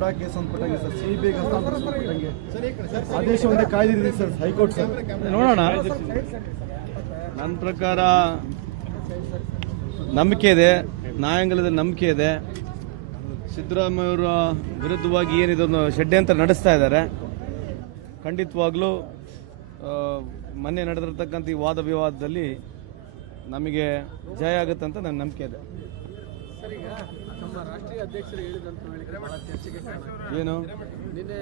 Sir case ಅಂದ್ಬಿಟ್ಟಂಗೆ sir. C B ಹಸ್ತಾಂತರಿಸ್ಬಿಟ್ಟಂಗೆ ಆದೇಶ ಒಂದೇ ಕಾಯ್ದಿರಿದೆ ಸರ್ ಹೈಕೋರ್ಟ್ ಸರ್. ನೋಡೋಣ. ನನ್ನ ಪ್ರಕಾರ ನಂಬಿಕೆ ಇದೆ ನ್ಯಾಯಾಂಗಲದ ನಂಬಿಕೆ ಇದೆ. ಸಿದ್ದರಾಮಯ್ಯವರ ವಿರುದ್ಧವಾಗಿ ಏನಿದೊಂದು ಷಡ್ಯಂತ್ರ ನಡೆಸ್ತಾ ಇದ್ದಾರೆ. ಖಂಡಿತವಾಗ್ಲೂ ಮೊನ್ನೆ ನಡೆದಿರ್ತಕ್ಕಂಥ ಈ ವಾದ ವಿವಾದದಲ್ಲಿ ನಮಗೆ ಜಯ ಆಗುತ್ತೆ ಅಂತ ನನ್ನ ನಂಬಿಕೆ ಇದೆ. ನಮ್ಮ ರಾಷ್ಟ್ರೀಯ ಅಧ್ಯಕ್ಷರು ಹೇಳಿದಂತ ಹೇಳಿದ್ರೆ ಬಹಳ ಚರ್ಚೆಗೆ ಕಾರಣ. ಏನು? ನಿನ್ನೆ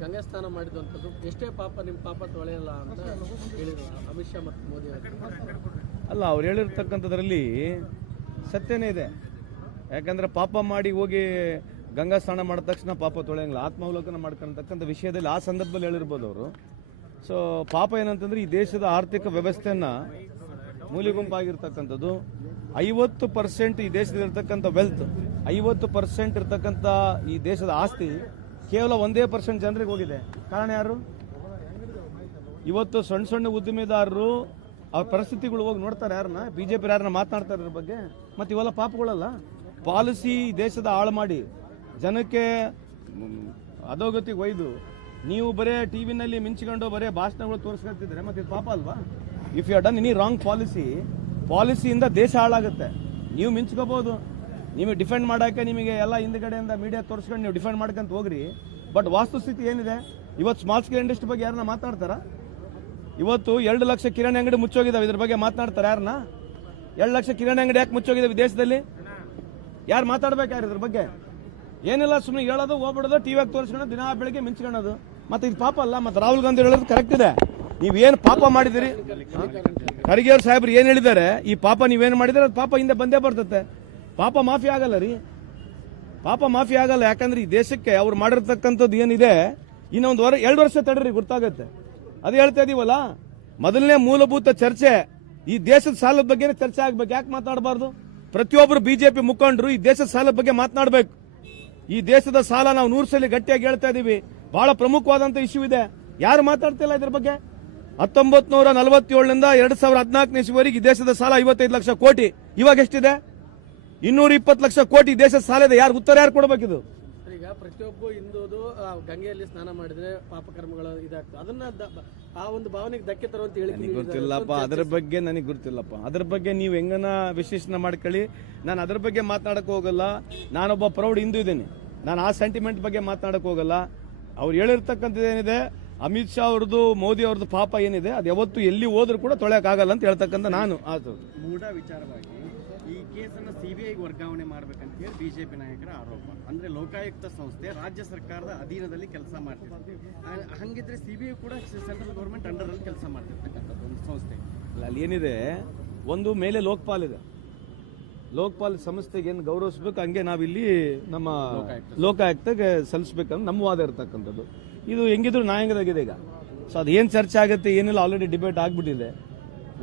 ಗಂಗಾ ಸ್ನಾನ ಮಾಡಿದಂಥದ್ದು ಎಷ್ಟೇ ಪಾಪ ನಿಮ್ಮ ಪಾಪ ತೊಳೆಯಲ್ಲ ಅಂತ ಹೇಳಿದ್ರು ಅಮಿತ್ ಶಾ ಮತ್ತು ಮೋದಿ ಅಲ್ಲ ಅವ್ರು ಹೇಳಿರ್ತಕ್ಕಂಥದ್ರಲ್ಲಿ ಸತ್ಯನೇ ಇದೆ. ಯಾಕಂದ್ರೆ ಪಾಪ ಮಾಡಿ ಹೋಗಿ ಗಂಗಾ ಸ್ನಾನ ಮಾಡಿದ ತಕ್ಷಣ ಪಾಪ ತೊಳೆಯಂಗಿಲ್ಲ. ಆತ್ಮಾವಲೋಕನ ಮಾಡ್ಕೊಂತಕ್ಕಂಥ ವಿಷಯದಲ್ಲಿ ಆ ಸಂದರ್ಭದಲ್ಲಿ ಹೇಳಿರ್ಬೋದು ಅವರು. ಸೊ ಪಾಪ ಏನಂತಂದ್ರೆ ಈ ದೇಶದ ಆರ್ಥಿಕ ವ್ಯವಸ್ಥೆಯನ್ನ ಮೂಲಿಗುಂಪಾಗಿರ್ತಕ್ಕಂಥದ್ದು. ಐವತ್ತು ಪರ್ಸೆಂಟ್ ಈ ದೇಶದಲ್ಲಿರ್ತಕ್ಕಂಥ ವೆಲ್ತ್ ಐವತ್ತು ಪರ್ಸೆಂಟ್ ಇರ್ತಕ್ಕಂಥ ಈ ದೇಶದ ಆಸ್ತಿ ಕೇವಲ ಒಂದೇ ಪರ್ಸೆಂಟ್ ಜನರಿಗೆ ಹೋಗಿದೆ. ಕಾರಣ ಯಾರು? ಇವತ್ತು ಸಣ್ಣ ಸಣ್ಣ ಉದ್ದಿಮೆದಾರರು ಆ ಪರಿಸ್ಥಿತಿಗಳು ಹೋಗಿ ನೋಡ್ತಾರೆ ಯಾರನ್ನ ಬಿಜೆಪಿ ಯಾರನ್ನ ಮಾತನಾಡ್ತಾರೆ ಇದ್ರ ಬಗ್ಗೆ. ಮತ್ತೆ ಇವೆಲ್ಲ ಪಾಪಗಳಲ್ಲ? ಪಾಲಿಸಿ ದೇಶದ ಹಾಳು ಮಾಡಿ, ಜನಕ್ಕೆ ಅಧೋಗತಿಗೆ ಒಯ್ದು ನೀವು ಬರೇ ಟಿವಿನಲ್ಲಿ ಮಿಂಚ್ಕೊಂಡು ಬರೇ ಭಾಷಣಗಳು ತೋರಿಸ್ಕೊಳ್ತಿದ್ರೆ ಮತ್ತೆ ಇದು ಪಾಪ ಅಲ್ವಾ? If you done any wrong policy ಪಾಲಿಸಿಯಿಂದ ದೇಶ ಹಾಳಾಗುತ್ತೆ. ನೀವು ಮಿಂಚ್ಕೋಬಹುದು ನಿಮಗೆ ಡಿಫೆಂಡ್ ಮಾಡೋಕ್ಕೆ ನಿಮಗೆ ಎಲ್ಲ ಹಿಂದ್ಗಡೆಯಿಂದ ಮೀಡಿಯಾ ತೋರಿಸ್ಕೊಂಡು ನೀವು ಡಿಫೆಂಡ್ ಮಾಡ್ಕೊಂತ ಹೋಗ್ರಿ. ಬಟ್ ವಾಸ್ತುಸ್ಥಿತಿ ಏನಿದೆ? ಇವತ್ತು ಸ್ಮಾಲ್ ಸ್ಕೇಲ್ ಇಂಡಸ್ಟ್ರಿ ಬಗ್ಗೆ ಯಾರನ್ನ ಮಾತಾಡ್ತಾರಾ? ಇವತ್ತು ಎರಡು ಲಕ್ಷ ಕಿರಾಣಿ ಅಂಗಡಿ ಮುಚ್ಚೋಗಿದಾವೆ. ಇದ್ರ ಬಗ್ಗೆ ಮಾತನಾಡ್ತಾರೆ ಯಾರನ್ನ? ಎರಡು ಲಕ್ಷ ಕಿರಾಣಿ ಅಂಗಡಿ ಯಾಕೆ ಮುಚ್ಚೋಗಿದಾವೆ ದೇಶದಲ್ಲಿ ಯಾರು ಮಾತಾಡ್ಬೇಕು ಯಾರು ಇದ್ರ ಬಗ್ಗೆ? ಏನಿಲ್ಲ ಸುಮ್ಮನೆ ಹೇಳೋದು, ಹೋಗ್ಬಿಡೋದು ಟಿವಿಯಾಗಿ ತೋರಿಸ್ಕೊಂಡು ದಿನ ಬೆಳಿಗ್ಗೆ ಮಿಂಚ್ಕೊಳ್ಳೋದು. ಮತ್ತೆ ಇದು ಪಾಪ ಅಲ್ಲ ಮತ್ತೆ ರಾಹುಲ್ ಗಾಂಧಿ ಹೇಳೋದು ಕರೆಕ್ಟ್ ಇದೆ. ನೀವೇನು ಪಾಪ ಮಾಡಿದಿರಿ ಖರ್ಗೆ ಅವ್ರ ಸಾಹೇಬ್ರು ಏನು ಹೇಳಿದ್ದಾರೆ? ಈ ಪಾಪ ನೀವೇನು ಮಾಡಿದ್ರೆ ಅದು ಪಾಪ ಹಿಂದೆ ಬಂದೇ ಬರ್ತತೆ. ಪಾಪ ಮಾಫಿ ಆಗಲ್ಲ ರೀ. ಪಾಪ ಮಾಫಿ ಆಗಲ್ಲ, ಯಾಕಂದ್ರೆ ಈ ದೇಶಕ್ಕೆ ಅವ್ರು ಮಾಡಿರ್ತಕ್ಕಂಥದ್ದು ಏನಿದೆ, ಇನ್ನೊಂದು ವರ, ಎರಡು ವರ್ಷ ತಡ್ರಿ, ಗೊತ್ತಾಗುತ್ತೆ. ಅದು ಹೇಳ್ತಾ ಇದೀವಲ್ಲ, ಮೊದಲನೇ ಮೂಲಭೂತ ಚರ್ಚೆ ಈ ದೇಶದ ಸಾಲದ ಬಗ್ಗೆ ಚರ್ಚೆ ಆಗ್ಬೇಕು. ಯಾಕೆ ಮಾತಾಡಬಾರ್ದು? ಪ್ರತಿಯೊಬ್ಬರು ಬಿಜೆಪಿ ಮುಖಂಡರು ಈ ದೇಶದ ಸಾಲದ ಬಗ್ಗೆ ಮಾತನಾಡಬೇಕು. ಈ ದೇಶದ ಸಾಲ ನಾವು ನೂರು ಸಲ ಗಟ್ಟಿಯಾಗಿ ಹೇಳ್ತಾ ಇದೀವಿ. ಬಹಳ ಪ್ರಮುಖವಾದಂತ ಇಶ್ಯೂ ಇದೆ. ಯಾರು ಮಾತಾಡ್ತಿಲ್ಲ ಇದ್ರ ಬಗ್ಗೆ? ಹತ್ತೊಂಬತ್ ನೂರ ನಲವತ್ತೇಳರಿಂದ ಎರಡ್ ಸಾವಿರದ ಹದಿನಾಲ್ಕನೇ ಇಸ್ವಿವರೆಗೆ ದೇಶದ ಸಾಲ ಐವತ್ತೈದು ಲಕ್ಷ ಕೋಟಿ. ಇವಾಗ ಎಷ್ಟಿದೆ? ಇನ್ನೂರ ಇಪ್ಪತ್ತು ಲಕ್ಷ ಕೋಟಿ ದೇಶದ ಸಾಲ ಇದೆ ಯಾರು ಉತ್ತರ ಯಾರು ಕೊಡಬೇಕಿದು? ಇದು ಈಗ ಪ್ರತಿಯೊಬ್ಬ ಹಿಂದೂದು ಗಂಗೆಯಲ್ಲಿ ಸ್ನಾನ ಮಾಡಿದ್ರೆ ಪಾಪಕರ್ಮಗಳು ಇದಾಗ್ತದೆ ಅದನ್ನ ಆ ಒಂದು ಭಾವನೆಗೆ ಧಕ್ಕೆ ತರುವಂತ ಹೇಳಿ ಗೊತ್ತಿಲ್ಲಪ್ಪ ಅದರ ಬಗ್ಗೆ ನನಗೆ ಗೊತ್ತಿಲ್ಲಪ್ಪ. ಅದ್ರ ಬಗ್ಗೆ ನೀವು ಹೆಂಗನ ವಿಶ್ಲೇಷಣೆ ಮಾಡ್ಕೊಳ್ಳಿ. ನಾನು ಅದ್ರ ಬಗ್ಗೆ ಮಾತನಾಡಕ್ ಹೋಗಲ್ಲ. ನಾನೊಬ್ಬ ಪ್ರೌಢ ಹಿಂದೂ ಇದ್ದೀನಿ. ನಾನು ಆ ಸೆಂಟಿಮೆಂಟ್ ಬಗ್ಗೆ ಮಾತನಾಡಕ್ ಹೋಗಲ್ಲ. ಅವ್ರು ಹೇಳಿರ್ತಕ್ಕಂಥದ್ದು ಏನಿದೆ? ಅಮಿತ್ ಶಾ ಅವ್ರದ್ದು ಮೋದಿ ಅವ್ರದ್ದು ಪಾಪ ಏನಿದೆ ಅದು ಯಾವತ್ತು ಎಲ್ಲಿ ಹೋದ್ರೂ ಕೂಡ ತೊಳೆಯಕ್ಕಾಗಲ್ಲ ಅಂತ ಹೇಳ್ತಕ್ಕಂಥ ನಾನು ಆತು ಮೂಢ ವಿಚಾರವಾಗಿ ಈ ಕೇಸನ್ನು ಸಿಬಿಐಗೆ ವರ್ಗಾವಣೆ ಮಾಡಬೇಕಂತ ಹೇಳಿ ಬಿಜೆಪಿ ನಾಯಕರ ಆರೋಪ. ಅಂದ್ರೆ ಲೋಕಾಯುಕ್ತ ಸಂಸ್ಥೆ ರಾಜ್ಯ ಸರ್ಕಾರದ ಅಧೀನದಲ್ಲಿ ಕೆಲಸ ಮಾಡ್ತಿದೆ. ಹಂಗಿದ್ರೆ ಸಿಬಿಐ ಕೂಡ ಸೆಂಟ್ರಲ್ ಗೌರ್ಮೆಂಟ್ ಅಂಡರ್ ಅಲ್ಲಿ ಕೆಲಸ ಮಾಡ್ತಿರ್ತಕ್ಕಂಥದ್ದು ಒಂದು ಸಂಸ್ಥೆ. ಅಲ್ಲಿ ಏನಿದೆ ಒಂದು ಮೇಲೆ ಲೋಕಪಾಲ್ ಇದೆ. ಲೋಕಪಾಲ್ ಸಂಸ್ಥೆಗೆ ಏನು ಗೌರವಿಸ್ಬೇಕು ಹಂಗೆ ನಾವಿಲ್ಲಿ ನಮ್ಮ ಲೋಕಾಯುಕ್ತಗೆ ಸಲ್ಲಿಸ್ಬೇಕಂತ ನಮ್ಮ ವಾದ ಇರ್ತಕ್ಕಂಥದ್ದು. ಇದು ಹೆಂಗಿದ್ರು ನ್ಯಾಯಾಂಗದಾಗಿದೆ ಈಗ. ಸೊ ಅದು ಏನು ಚರ್ಚೆ ಆಗುತ್ತೆ ಏನಿಲ್ಲ ಆಲ್ರೆಡಿ ಡಿಬೇಟ್ ಆಗಿಬಿಟ್ಟಿದೆ.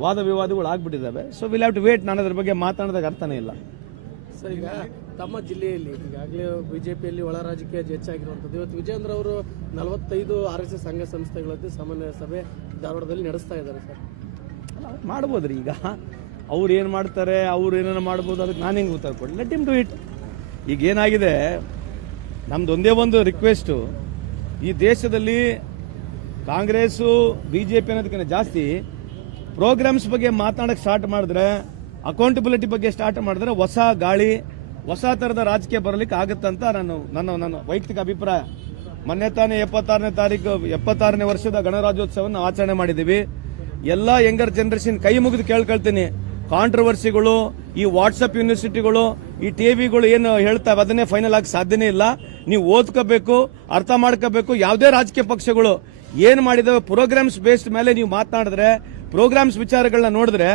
ವಾದ ವಿವಾದಗಳು ಆಗ್ಬಿಟ್ಟಿದ್ದಾವೆ so will have to wait ನಾನು ಅದ್ರ ಬಗ್ಗೆ ಮಾತಾಡೋದಕ್ಕೆ ಅರ್ಥನೇ ಇಲ್ಲ. ಸರ್ ಈಗ ತಮ್ಮ ಜಿಲ್ಲೆಯಲ್ಲಿ ಈಗಾಗಲೇ ಬಿಜೆಪಿಯಲ್ಲಿ ಒಳ ರಾಜಕೀಯ ಹೆಚ್ಚಾಗಿರುವಂಥದ್ದು. ಇವತ್ತು ವಿಜೇಂದ್ರ ಅವರು ನಲವತ್ತೈದು ಆರ್ ಎಸ್ ಎಸ್ ಸಂಘ ಸಂಸ್ಥೆಗಳದ್ದು ಸಾಮಾನ್ಯ ಸಭೆ ಧಾರವಾಡದಲ್ಲಿ ನಡೆಸ್ತಾ ಇದ್ದಾರೆ ಸರ್. ಮಾಡ್ಬೋದ್ರಿ ಈಗ. ಅವ್ರು ಏನು ಮಾಡ್ತಾರೆ, ಅವ್ರು ಏನೇನು ಮಾಡ್ಬೋದು, ಅದಕ್ಕೆ ನಾನು ಹೆಂಗೆ ಉತ್ತರ ಕೊಡಿ ಲೆಟ್ ಇಮ್ ಡು ಇಟ್ ಈಗ ಏನಾಗಿದೆ, ನಮ್ದು ಒಂದೇ ಒಂದು ರಿಕ್ವೆಸ್ಟು ಈ ದೇಶದಲ್ಲಿ ಕಾಂಗ್ರೆಸ್ಸು ಬಿ ಜೆ ಪಿ ಅನ್ನೋದಕ್ಕಿಂತ ಜಾಸ್ತಿ ಪ್ರೋಗ್ರಾಮ್ಸ್ ಬಗ್ಗೆ ಮಾತಾಡೋಕ್ಕೆ ಸ್ಟಾರ್ಟ್ ಮಾಡಿದ್ರೆ ಅಕೌಂಟಬಿಲಿಟಿ ಬಗ್ಗೆ ಸ್ಟಾರ್ಟ್ ಮಾಡಿದ್ರೆ ಹೊಸ ಗಾಳಿ, ಹೊಸ ಥರದ ರಾಜಕೀಯ ಬರಲಿಕ್ಕೆ ಆಗುತ್ತಂತ ನಾನು, ನನ್ನ ನನ್ನ ವೈಯಕ್ತಿಕ ಅಭಿಪ್ರಾಯ. ಮೊನ್ನೆ ತಾನೇ ಎಪ್ಪತ್ತಾರನೇ ತಾರೀಕು, ಎಪ್ಪತ್ತಾರನೇ ವರ್ಷದ ಗಣರಾಜ್ಯೋತ್ಸವವನ್ನು ಆಚರಣೆ ಮಾಡಿದ್ದೀವಿ. ಎಲ್ಲ ಯಂಗರ್ ಜನರೇಷನ್ ಕೈ ಮುಗಿದು ಕೇಳ್ಕೊಳ್ತೀನಿ. ಕಾಂಟ್ರವರ್ಸಿಗಳು, ಈ ವಾಟ್ಸಪ್ ಯೂನಿವರ್ಸಿಟಿಗಳು, ಈ ಟಿವಿಗಳು ಏನು ಹೇಳ್ತಾವೆ, ಅದನ್ನೇ ಫೈನಲ್ ಆಗಿ ಸಾಧ್ಯನೇ ಇಲ್ಲ. ನೀವು ಓದ್ಕೋಬೇಕು, ಅರ್ಥ ಮಾಡ್ಕೋಬೇಕು, ಯಾವುದೇ ರಾಜಕೀಯ ಪಕ್ಷಗಳು ಏನು ಮಾಡಿದಾವೆ ಪ್ರೋಗ್ರಾಮ್ಸ್ ಬೇಸ್ಡ್ ಮೇಲೆ ನೀವು ಮಾತನಾಡಿದ್ರೆ ಪ್ರೋಗ್ರಾಮ್ಸ್ ವಿಚಾರಗಳನ್ನ ನೋಡಿದ್ರೆ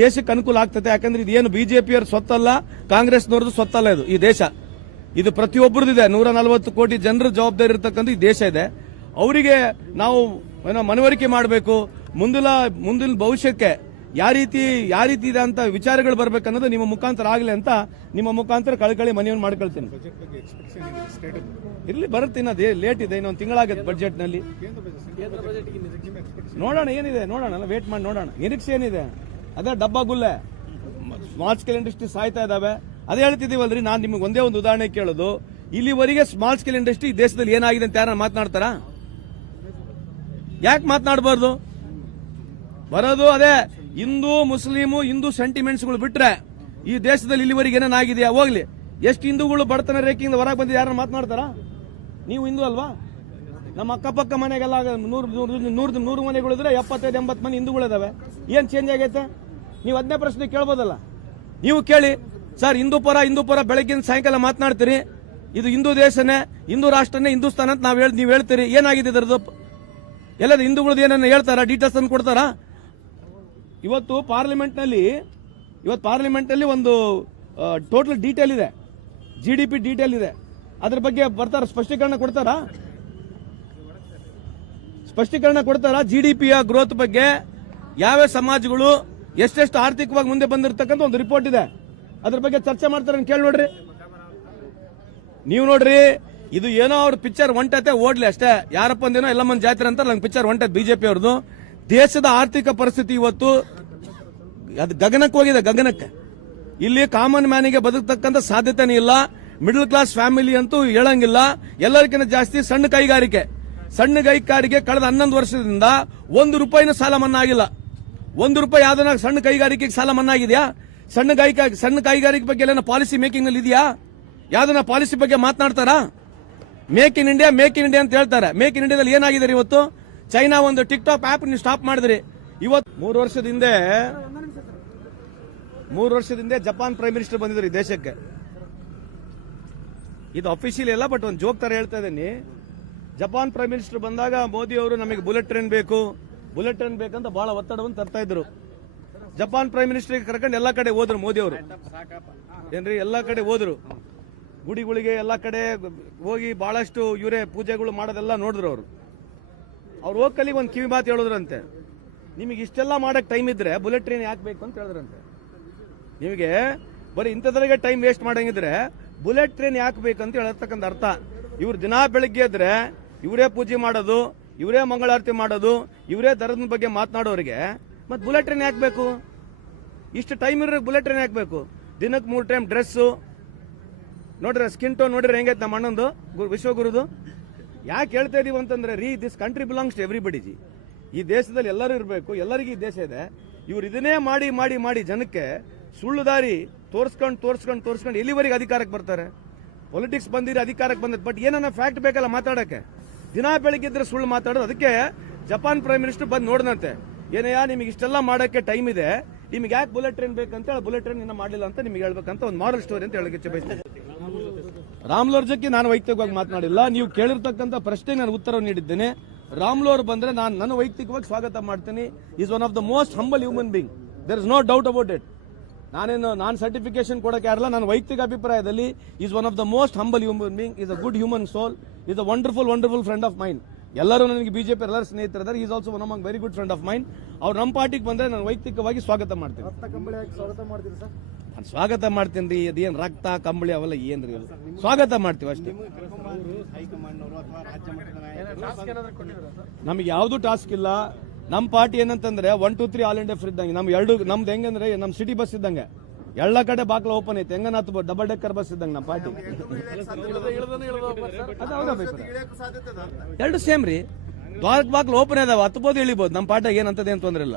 ದೇಶಕ್ಕೆ ಅನುಕೂಲ ಆಗ್ತದೆ. ಯಾಕಂದ್ರೆ ಇದೇನು ಬಿಜೆಪಿಯವ್ರ ಸ್ವತ್ತಲ್ಲ, ಕಾಂಗ್ರೆಸ್ನವ್ರದ್ದು ಸ್ವತ್ತಲ್ಲ ಇದು, ಈ ದೇಶ. ಇದು ಪ್ರತಿಯೊಬ್ಬರದಿದೆ ನೂರ ನಲವತ್ತು ಕೋಟಿ ಜನರ ಜವಾಬ್ದಾರಿ ಇರತಕ್ಕಂಥ ಈ ದೇಶ ಇದೆ. ಅವರಿಗೆ ನಾವು ಏನೋ ಮನವರಿಕೆ ಮಾಡಬೇಕು. ಮುಂದಿನ ಮುಂದಿನ ಭವಿಷ್ಯಕ್ಕೆ ಯಾವ ರೀತಿ ಯಾವ ರೀತಿ ಇದೆ ಅಂತ ವಿಚಾರಗಳು ಬರಬೇಕನ್ನೋದು ನಿಮ್ಮ ಮುಖಾಂತರ ಆಗಲಿ ಅಂತ ನಿಮ್ಮ ಮುಖಾಂತರ ಕಳ್ಕಳಿ ಮನವಿಯನ್ನು ಮಾಡ್ಕೊಳ್ತೀನಿ. ಇರಲಿ ಬರುತ್ತೆ ಇನ್ನದೇ ಲೇಟ್ ಇದೆ ಇನ್ನೊಂದು ತಿಂಗಳಾಗತ್ತೆ ಬಜೆಟ್ನಲ್ಲಿ ಕೇಂದ್ರ ಬಜೆಟ್ಗೆ ನಿರೀಕ್ಷೆ ನೋಡೋಣ ಏನಿದೆ ನೋಡೋಣ ವೇಟ್ ಮಾಡಿ ನೋಡೋಣ. ನಿರೀಕ್ಷೆ ಏನಿದೆ? ಅದೇ ಡಬ್ಬ ಗುಲ್ಲೆ. ಸ್ಮಾಲ್ ಸ್ಕೇಲ್ ಇಂಡಸ್ಟ್ರಿ ಸಾಯ್ತಾ ಇದಾವೆ. ಅದೇ ಹೇಳ್ತಿದ್ದೀವಲ್ರಿ ನಾನು ನಿಮಗೆ ಒಂದೇ ಒಂದು ಉದಾಹರಣೆ ಕೇಳೋದು. ಇಲ್ಲಿವರೆಗೆ ಸ್ಮಾಲ್ ಸ್ಕೇಲ್ ಇಂಡಸ್ಟ್ರಿ ದೇಶದಲ್ಲಿ ಏನಾಗಿದೆ ಅಂತ ಯಾರು ಮಾತನಾಡ್ತಾರಾ? ಯಾಕೆ ಮಾತನಾಡಬಾರ್ದು? ಬರೋದು ಅದೇ ಹಿಂದೂ ಮುಸ್ಲಿಮು, ಹಿಂದೂ ಸೆಂಟಿಮೆಂಟ್ಸ್ಗಳು ಬಿಟ್ರೆ ಈ ದೇಶದಲ್ಲಿ ಇಲ್ಲಿವರೆಗೆ ಏನೇನಾಗಿದೆಯಾ ಹೋಗ್ಲಿ. ಎಷ್ಟು ಹಿಂದೂಗಳು ಬಡತನ ರೇಖೆಯಿಂದ ಹೊರಗೆ ಬಂದಿದೆ? ಯಾರು ಮಾತನಾಡ್ತಾರಾ? ನೀವು ಹಿಂದೂ ಅಲ್ವಾ? ನಮ್ಮ ಅಕ್ಕಪಕ್ಕ ಮನೆಗೆಲ್ಲ ನೂರು ನೂರು ನೂರು ಮನೆಗಳಿದ್ರೆ ಎಪ್ಪತ್ತೈದು, ಎಂಬತ್ತು ಮನೆ ಹಿಂದೂಗಳಿದಾವೆ ಏನು ಚೇಂಜ್ ಆಗೈತೆ? ನೀವು ಅದನ್ನೇ ಪ್ರಶ್ನೆ ಕೇಳ್ಬೋದಲ್ಲ. ನೀವು ಕೇಳಿ. ಸರ್, ಹಿಂದೂ ಪರ ಹಿಂದೂ ಪರ ಬೆಳಗ್ಗಿನ ಸಾಯಂಕಾಲ ಮಾತನಾಡ್ತೀರಿ. ಇದು ಹಿಂದೂ ದೇಶನೇ, ಹಿಂದೂ ರಾಷ್ಟ್ರನೇ ಹಿಂದೂಸ್ತಾನ ಅಂತ ನಾವು ಹೇಳಿ, ನೀವು ಹೇಳ್ತೀರಿ. ಏನಾಗಿದೆ ಇದರದ್ದು? ಎಲ್ಲದ ಹಿಂದೂಗಳದ್ದು ಏನನ್ನ ಹೇಳ್ತಾರಾ? ಡೀಟೇಲ್ಸ್ ಅನ್ನು ಕೊಡ್ತಾರಾ? ಇವತ್ತು ಪಾರ್ಲಿಮೆಂಟ್ನಲ್ಲಿ ಇವತ್ತು ಪಾರ್ಲಿಮೆಂಟ್ನಲ್ಲಿ ಒಂದು ಟೋಟಲ್ ಡೀಟೇಲ್ ಇದೆ. ಜಿ ಡಿ ಪಿ ಡೀಟೇಲ್ ಇದೆ. ಅದ್ರ ಬಗ್ಗೆ ಬರ್ತಾರ? ಸ್ಪಷ್ಟೀಕರಣ ಕೊಡ್ತಾರಾ? ಸ್ಪಷ್ಟೀಕರಣ ಕೊಡ್ತಾರಾ ಜಿ ಡಿ ಪಿಯ ಗ್ರೋತ್ ಬಗ್ಗೆ? ಯಾವ್ಯಾವ ಸಮಾಜಗಳು ಎಷ್ಟೆಷ್ಟು ಆರ್ಥಿಕವಾಗಿ ಮುಂದೆ ಬಂದಿರತಕ್ಕಂಥ ಒಂದು ರಿಪೋರ್ಟ್ ಇದೆ. ಅದ್ರ ಬಗ್ಗೆ ಚರ್ಚೆ ಮಾಡ್ತಾರೆ ಕೇಳಿ ನೋಡ್ರಿ. ನೀವು ನೋಡ್ರಿ, ಇದು ಏನೋ ಅವ್ರ ಪಿಕ್ಚರ್ ಹೊಂಟತೆ ಓಡ್ಲಿ ಅಷ್ಟೇ. ಯಾರಪ್ಪ ಒಂದೇನೋ ಎಲ್ಲ ಮಂದಿ ಜಾತ್ರೆ ಅಂತ ನಂಗೆ ಪಿಕ್ಚರ್ ಹೊಂಟತ್ ಬಿಜೆಪಿ ಅವ್ರದ್ದು. ದೇಶದ ಆರ್ಥಿಕ ಪರಿಸ್ಥಿತಿ ಇವತ್ತು ಅದು ಗಗನಕ್ಕೆ ಹೋಗಿದೆ, ಗಗನಕ್ಕೆ. ಇಲ್ಲಿ ಕಾಮನ್ ಮ್ಯಾನಿಗೆ ಬದುಕತಕ್ಕಂಥ ಸಾಧ್ಯತೆನೇ ಇಲ್ಲ. ಮಿಡಲ್ ಕ್ಲಾಸ್ ಫ್ಯಾಮಿಲಿ ಅಂತೂ ಹೇಳಂಗಿಲ್ಲ. ಎಲ್ಲರಿಗಿಂತ ಜಾಸ್ತಿ ಸಣ್ಣ ಕೈಗಾರಿಕೆ. ಸಣ್ಣ ಕೈಗಾರಿಕೆ ಕಳೆದ ಹನ್ನೊಂದು ವರ್ಷದಿಂದ ಒಂದು ರೂಪಾಯಿನ ಸಾಲ ಮನ್ನಾ ಆಗಿಲ್ಲ ಒಂದು ರೂಪಾಯಿ ಯಾವ್ದನ್ನ ಸಣ್ಣ ಕೈಗಾರಿಕೆಗೆ ಸಾಲ ಮನ್ನಾ ಆಗಿದೆಯಾ ಸಣ್ಣ ಕೈಗಾ ಸಣ್ಣ ಕೈಗಾರಿಕೆ ಬಗ್ಗೆ ಎಲ್ಲ ಪಾಲಿಸಿ ಮೇಕಿಂಗ್ ಅಲ್ಲಿ ಇದೆಯಾ? ಯಾವ್ದನ್ನ ಪಾಲಿಸಿ ಬಗ್ಗೆ ಮಾತನಾಡ್ತಾರಾ? Make in India make in India ಅಂತ ಹೇಳ್ತಾರೆ. ಮೇಕ್ ಇನ್ ಇಂಡಿಯಾದಲ್ಲಿ ಏನಾಗಿದೆ ಇವತ್ತು? ಚೈನಾ ಒಂದು ಟಿಕ್ ಟಾಕ್ ಆಪ್ ನೀವು ಸ್ಟಾಪ್ ಮಾಡಿದ್ರಿ. ಇವತ್ತು ಮೂರು ವರ್ಷದ ಹಿಂದೆ, ಮೂರು ವರ್ಷದ ಹಿಂದೆ ಜಪಾನ್ ಪ್ರೈಮ್ ಮಿನಿಸ್ಟರ್ ಬಂದಿದ್ರು ಈ ದೇಶಕ್ಕೆ. ಇದು ಅಫಿಷಿಯಲ್ ಎಲ್ಲ ಬಟ್ ಒಂದು ಜೋಕ್ ತರ ಹೇಳ್ತಾ ಇದ್ದೀನಿ. ಜಪಾನ್ ಪ್ರೈಮ್ ಮಿನಿಸ್ಟರ್ ಬಂದಾಗ ಮೋದಿ ಅವರು ನಮಗೆ ಬುಲೆಟ್ ಟ್ರೈನ್ ಬೇಕು ಬುಲೆಟ್ ಟ್ರೈನ್ ಬೇಕಂತ ಬಹಳ ಒತ್ತಡವನ್ನು ತರ್ತಾ ಇದ್ರು. ಜಪಾನ್ ಪ್ರೈಮ್ ಮಿನಿಸ್ಟರ್ ಕರ್ಕೊಂಡು ಎಲ್ಲ ಕಡೆ ಹೋದ್ರು ಮೋದಿ ಅವರು. ಏನ್ರಿ, ಎಲ್ಲ ಕಡೆ ಹೋದ್ರು. ಗುಡಿಗಳಿಗೆ ಎಲ್ಲ ಕಡೆ ಹೋಗಿ ಬಹಳಷ್ಟು ಇವರೇ ಪೂಜೆಗಳು ಮಾಡೋದೆಲ್ಲ ನೋಡಿದ್ರು ಅವರು. ಅವ್ರು ಹೋಗಿ ಒಂದು ಕಿವಿ ಮಾತು ಹೇಳಿದ್ರಂತೆ. ನಿಮಗೆ ಇಷ್ಟೆಲ್ಲ ಮಾಡಕ್ ಟೈಮ್ ಇದ್ರೆ ಬುಲೆಟ್ ಟ್ರೈನ್ ಯಾಕೆ ಬೇಕು ಅಂತ ಹೇಳಿದ್ರಂತೆ ನಿಮಗೆ ಬರೀ ಇಂಥದ್ರಾಗೆ ಟೈಮ್ ವೇಸ್ಟ್ ಮಾಡಂಗಿದ್ರೆ ಬುಲೆಟ್ ಟ್ರೈನ್ ಯಾಕೆ ಬೇಕಂತ ಹೇಳತಕ್ಕಂಥ ಅರ್ಥ. ಇವ್ರು ದಿನಾ ಬೆಳಗ್ಗೆ ಇದ್ರೆ ಇವರೇ ಪೂಜೆ ಮಾಡೋದು, ಇವರೇ ಮಂಗಳಾರತಿ ಮಾಡೋದು, ಇವರೇ ದರದ ಬಗ್ಗೆ ಮಾತನಾಡೋರಿಗೆ ಮತ್ತೆ ಬುಲೆಟ್ ಟ್ರೈನ್ ಯಾಕೆ ಬೇಕು? ಇಷ್ಟು ಟೈಮ್ ಇರೋ ಬುಲೆಟ್ ಟ್ರೈನ್ ಯಾಕೆ ಬೇಕು? ದಿನಕ್ಕೆ ಮೂರು ಟೈಮ್ ಡ್ರೆಸ್ಸು ನೋಡ್ರಿ ಸ್ಕಿನ್ ಟೋನ್ ನೋಡ್ರಿ, ಹೆಂಗೈತೆ ನಮ್ಮ ಅಣ್ಣಂದು ವಿಶ್ವಗುರುದು. ಯಾಕೆ ಹೇಳ್ತಾ ಇದೀವಿ ಅಂತಂದ್ರೆ ರೀ this country belongs to everybody ji. ಈ ದೇಶದಲ್ಲಿ ಎಲ್ಲರೂ ಇರಬೇಕು, ಎಲ್ಲರಿಗೂ ಈ ದೇಶ ಇದೆ. ಇವ್ರು ಇದನ್ನೇ ಮಾಡಿ ಮಾಡಿ ಮಾಡಿ ಜನಕ್ಕೆ ಸುಳ್ಳು ದಾರಿ ತೋರಿಸ್ಕೊಂಡು ತೋರಿಸ್ಕೊಂಡು ತೋರಿಸ್ಕೊಂಡು ಎಲ್ಲಿವರೆಗೆ ಅಧಿಕಾರಕ್ಕೆ ಬರ್ತಾರೆ? ಪೊಲಿಟಿಕ್ಸ್ ಬಂದಿರಿ ಅಧಿಕಾರಕ್ಕೆ ಬಂದದ್ದು ಬಟ್ ಏನನ್ನ ಫ್ಯಾಕ್ಟ್ ಬೇಕಲ್ಲ ಮಾತಾಡೋಕ್ಕೆ? ದಿನ ಬೆಳಗ್ಗೆ ಇದ್ರೆ ಸುಳ್ಳು ಮಾತಾಡೋದು. ಅದಕ್ಕೆ ಜಪಾನ್ ಪ್ರೈಮ್ ಮಿನಿಸ್ಟರ್ ಬಂದು ನೋಡಿದಂತೆ ಏನಯ್ಯ ನಿಮಗೆ ಇಷ್ಟೆಲ್ಲ ಮಾಡೋಕ್ಕೆ ಟೈಮ್ ಇದೆ. ನಿಮ್ಗೆ ಯಾಕೆ ಬುಲೆಟ್ ಟ್ರೈನ್ ಬೇಕಂತ ಹೇಳಿ ಬುಲೆಟ್ ಟ್ರೈನ್ ಇನ್ನ ಮಾಡಲಿಲ್ಲ ಅಂತ ನಿಮ್ಗೆ ಹೇಳ್ಬೇಕಂತ ಒಂದು ಮಾರಲ್ ಸ್ಟೋರಿ ಅಂತ ಹೇಳಕ್ಕೆ ಬಯಸ್ತೇನೆ. ರಾಮ್ಲೋರ್ ಜೊತೆ ನಾನು ವೈಯಕ್ತಿಕವಾಗಿ ಮಾತನಾಡಿಲ್ಲ. ನೀವು ಕೇಳಿರ್ತಕ್ಕಂಥ ಪ್ರಶ್ನೆಗೆ ನಾನು ಉತ್ತರ ನೀಡಿದ್ದೇನೆ. ರಾಮ್ಲೋರ್ ಬಂದ್ರೆ ನಾನು ನನ್ನ ವೈಯಕ್ತಿಕವಾಗಿ ಸ್ವಾಗತ ಮಾಡ್ತೀನಿ. Is one of the most humble human being there is no doubt about it ನಾನೇನು, ನಾನು ಸರ್ಟಿಫಿಕೇಶನ್ ಕೊಡಕ್ಕೆ ಯಾರಲ್ಲ ನನ್ನ ವೈಯಕ್ತಿಕ ಅಭಿಪ್ರಾಯದಲ್ಲಿ is one of the most humble human being is a good human soul is a wonderful wonderful friend of mind ಎಲ್ಲರೂ ನನಗೆ BJP ಎಲ್ಲರೂ ಸ್ನೇಹಿತರಿದ್ದಾರೆ. Is also one among very good friend of mind ಅವ್ರು ನಮ್ಮ ಪಾರ್ಟಿಗೆ ಬಂದರೆ ನಾನು ವೈಯಕ್ತಿಕವಾಗಿ ಸ್ವಾಗತ ಮಾಡ್ತೀನಿ. ನಾನು ಸ್ವಾಗತ ಮಾಡ್ತೀನಿ ರೀ ಅದೇನು ರಕ್ತ ಕಂಬಳಿ ಅವೆಲ್ಲ ಏನ್ರಿ ರೀ ಸ್ವಾಗತ ಮಾಡ್ತೀವಿ ಅಷ್ಟೇ. ಹೈಕಮಾಂಡ್ನವರು ಅಥವಾ ರಾಜ್ಯ ಮಟ್ಟದ ನಾಯಕರು ನಮ್ಗೆ ಯಾವುದು ಟಾಸ್ಕ್ ಇಲ್ಲ. ನಮ್ಮ ಪಾರ್ಟಿ ಏನಂತಂದ್ರೆ one two three all India free ಇದ್ದಂಗೆ. ನಮ್ ಎರಡು ನಮ್ದು ಹೆಂಗಂದ್ರೆ ನಮ್ಮ ಸಿಟಿ ಬಸ್ ಇದ್ದಂಗೆ. ಎಲ್ಲ ಕಡೆ ಬಾಕ್ಲ ಓಪನ್ ಐತೆ. ಹೆಂಗನ ಹತ್ಬೋದು ಡಬಲ್ ಡೆಕ್ಕರ್ ಬಸ್ ಇದ್ದಂಗೆ ನಮ್ಮ ಪಾರ್ಟಿ. ಎರಡು ಸೇಮ್ ರೀ. ದ್ವಾರಕ್ ಬಾಕ್ಲ ಓಪನ್ ಇದಾವೆ ಹತ್ಬೋದು ಇಳಿಬೋದು. ನಮ್ಮ ಪಾರ್ಟಿ ಏನಂತದೇನು ತೊಂದ್ರೆ ಇಲ್ಲ.